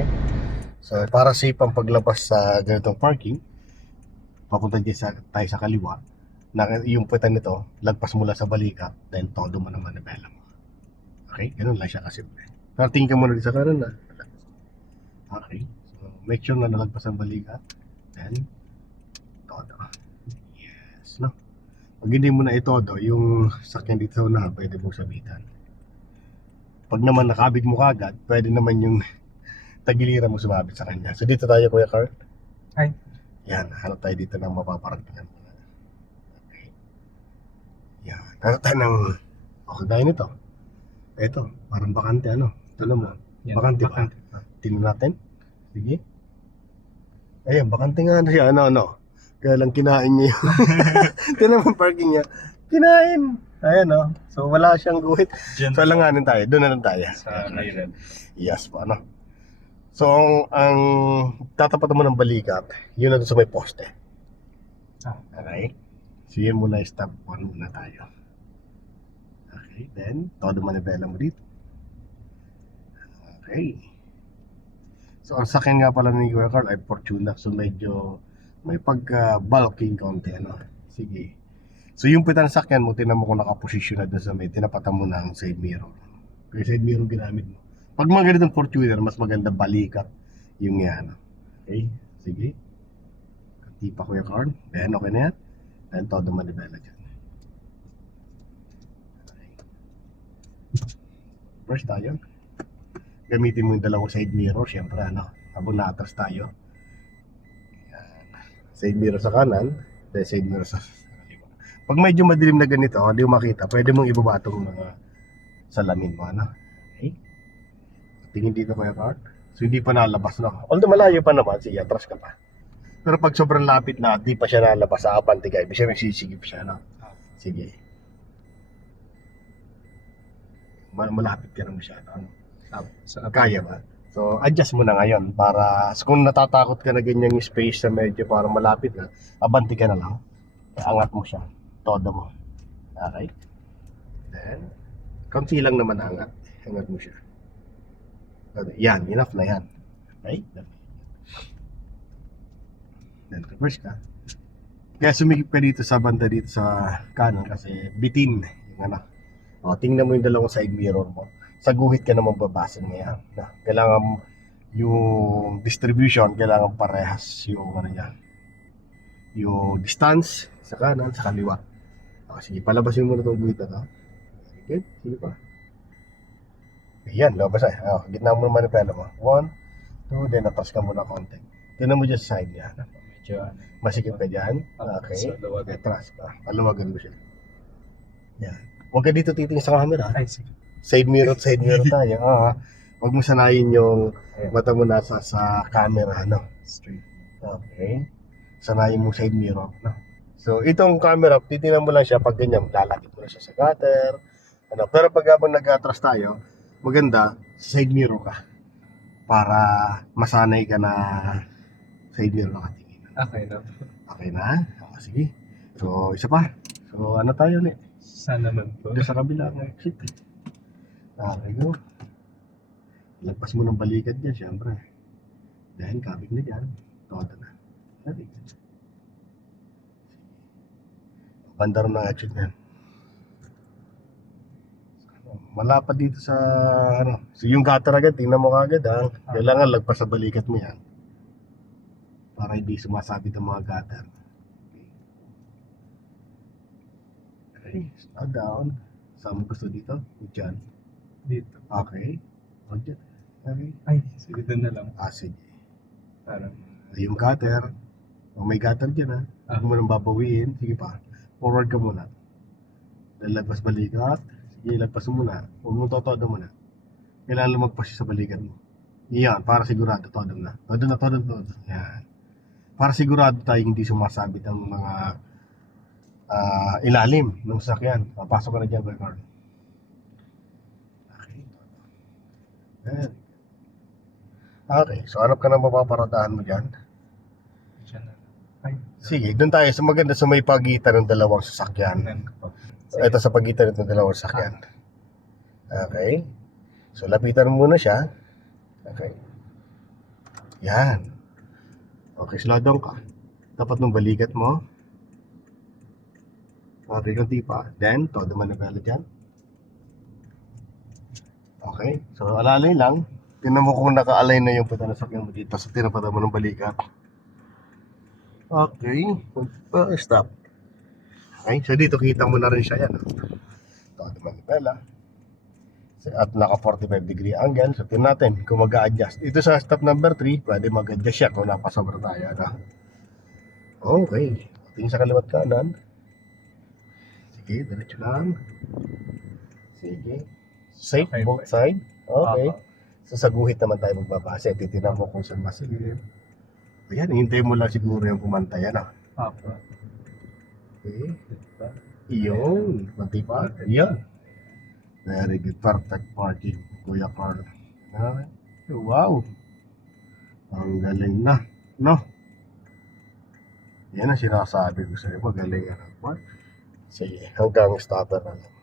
Okay. So, para safe ang paglabas sa ganitong parking, papunta tayo sa kaliwa. Yung puwetan nito, lagpas mula sa balikat, then todo mo naman na bela mo. Okay? Ganun lang siya kasimple. Pero tingin ka muna din sa kanan na. Okay. So, make sure na nalagpas ang balikat. Then, todo. Yes, no? Pag hindi mo na itodo, yung sakyan dito sa unahan, pwede mong sabitan. Pag naman nakabig mo kagad, pwede naman yung tagiliran mo sumabit sa kanya. So dito tayo, Kuya Carl. Ay. Yan, hanap tayo dito ng mapaparatingan. Okay. Yan, hanap tayo ng okay tayo nito. Ito, parang bakante ano. Ito mo, bakante ba? Tingnan natin. Sige. Ayan, bakante nga na siya. Ano. Kaya lang kinain niya yun. Tingnan mo parking niya. Kinain. Ayan o. So wala siyang guhit. So alanganin tayo. Doon na lang tayo. Sa Mayred. Yes po, ano. So ang tatapatan mo ng balikat, yun na doon sa may poste. Okay. So yun muna, step 1 muna tayo. Okay, then todo manibela mo dito. Okay. So ang sakyan nga pala ni Kuya Carl ay Fortuner. So medyo may pagka-bulking konti, ano. Sige. So yung pitan ng sakyan mo, tinan mo kung nakaposisyon na doon sa may tinapatan mo ng side mirror. Kaya side mirror ginamit mo. Pag mga ganitong Fortuner, mas maganda balikat yung yan. Okay? Sige. Katipa Kuya Carl. Then okay na yan. Then todo manibela dyan. Okay. First tayo. Gamitin mo yung dalawang side mirror. Siyempre, ano, habang na-atras tayo. Side mirror sa kanan, then side mirror sa kaliwa. Pag medyo madilim na ganito, hindi mo makita, pwede mong ibaba itong mga salamin mo, ano? Okay? Tingin dito, Kuya Carl. So hindi pa nalabas, no? Although malayo pa naman, sige, atras ka pa. Pero pag sobrang lapit na, di pa siya nalabas sa abante ka, ibig siya nagsisigip siya, no? Sige. Malapit ka na masyado, ano? Kaya ba? So, adjust mo na ngayon para kung natatakot ka na ganyang space na medyo parang malapit na, abanti ka na lang. Angat mo siya. Todo mo. Okay? Then, kaunti lang naman angat. Angat mo siya. Yan, enough na yan. Okay? Then, reverse ka. Kaya sumikip ka dito sa banda dito sa kanan kasi bitin. Yung ano. O, tingnan mo yung dalawang side mirror mo. Sa guhit ka naman babasa ngayon. Kailangan yung distribution, kailangan parehas yung ano niya. Yung distance sa kanan, sa kaliwa. Okay, sige, palabasin mo na itong guhit na to. Okay, sige pa. Ayan, labas ay. Gitna mo naman yung pelo mo. 1, 2, then atas ka muna konti. Tignan mo dyan sa side niya. Medyo Masikip ka dyan. Okay. So, luwagan. Atras ka. Paluwagan mo siya. Yan. Huwag ka dito titingin sa camera. Ay, sige. Side mirror tayo. Huwag mo sanayin yung mata mo nasa sa camera, no? Straight. Okay. Sanayin mo side mirror, no? So, itong camera, titingnan mo lang siya pag ganyan, lalapit mo na siya sa gutter. Ano, pero pag habang nag-atras tayo, maganda, side mirror ka. Para masanay ka na side mirror na katingin. Okay na. Okay na? Sige. So, isa pa. So, ano tayo ulit? Saan naman po? Doon sa kabila ng exit. Okay, go. Lagpas mo ng balikat dyan, syempre. Dahil kabig na dyan, todo na. Very good. Banda rin ng exit na yan. Malapad dito sa, ano. So yung gutter agad, tingnan mo kagad ha. Kailangan lagpas sa balikat mo yan. Para hindi sumasabit ang mga gutter. Okay, slow down. Saan mo gusto dito? Dyan. Dito. Okay. O dyan. Okay. Ay, sige, doon na lang. Sige. Parang, Yung gutter. O may gutter dyan ha. Huwag mo nang babawiin. Sige pa. Forward ka muna. Lalagpas balikat. Sige, lagpas mo muna. Huwag mo totodo muna. Kailangan lumagpas siya sa balikat mo. Yan, para sigurado. Todo na. Todo. Yan. Para sigurado tayo hindi sumasabit ang mga ilalim ng sasakyan. Papasok ka na dyan, Kuya Carl. Okay, so hanap ka na mapaparadahan mo dyan. dyan na lang. Ay, Sige, doon tayo sa maganda sa may pagitan ng dalawang sasakyan. tingnan ko po. Ito sa pagitan ng dalawang sasakyan. Okay. So lapitan mo muna siya. Okay. Yan. Okay, slow down ka. Dapat nung balikat mo. Okay, kunti pa. Then, todo manibela dyan. Okay, so alalay lang. Tingnan mo kung naka-align na yung puta na sakyan mo dito. So, tinapatan mo ng balikat. Okay, stop. Okay, so dito kita mo na rin siya yan. Todo manibela. At naka 45 degree angle. So, tingnan natin kung mag-a-adjust. Ito sa step number 3, pwede mag-adjust siya kung napasobra tayo. Ano? Okay, tingin sa kaliwat kanan. Sige, diretso lang. Sige. Safe, Okay, both okay. side. Okay. Opo. So sa guhit naman tayo magbabase. Titignan mo kung saan masigil. Ayan, hintay mo lang siguro yung pumantay. Ano? Opo. Okay. Diba? Iyon. Kunti pa. Iyon. Very good. Perfect parking. Kuya Carl. Okay. Wow. Ang galing na. No? Yan ang sinasabi ko sa'yo. Magaling na. Sige, hanggang starter na lang.